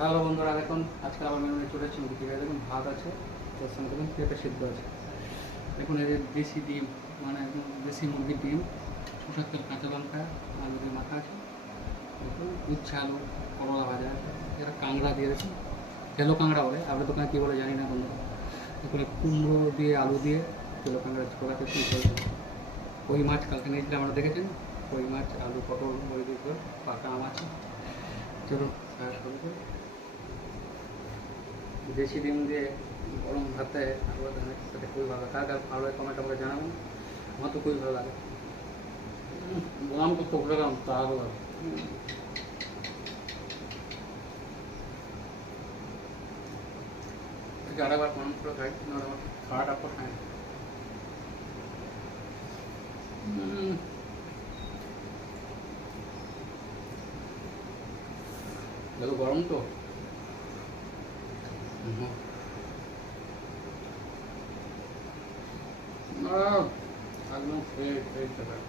Hello বন্ধুরা, দেখুন আজকে আবার মেনু নিয়ে চলে এসেছি। মুরগি থেকে দেখুন ভাত আছে, তার সঙ্গে দেখুন পেঁপে সিদ্ধ আছে। দেখুন এই যে দেশি ডিম, মানে একদম দেশি মুরগির ডিম, সরষের তেল, কাঁচা লঙ্কা, আলু দিয়ে মাখা আছে। দেখুন উচ্ছে, আলু, করলা ভাজা আছে। এরা কাঁকড়া দিয়ে দেখুন, তেলো কাঁকড়া বলে, আপনার দোকানে কী বলে জানি না বন্ধুরা। দেখুন কুমড়ো দিয়ে আলু দিয়ে তেলো কাঁকড়া ছোড়াতে কী করে। কই মাছ কালকে নিয়েছিলাম, আপনারা দেখেছেন। কই মাছ, আলু, পটল, মুরগি করে পাকা আম আছে। চলুন শুরু করি। দেশি ডিম দিয়ে গরম ভাতে আলু ধানের সাথে খুবই ভালো। কার কার ভালো লাগে কমেন্ট আমাকে জানাবেন। আমার তো খুবই ভালো লাগে। বললাম তো চোখ লাগাম তা হলো। আরেকবার কমেন্ট করে খাই, নাহলে আমার খাওয়াটা পর খাই। দেখো গরম তো একদম ফ্রেশ ফ্রেশ ব্যাপার।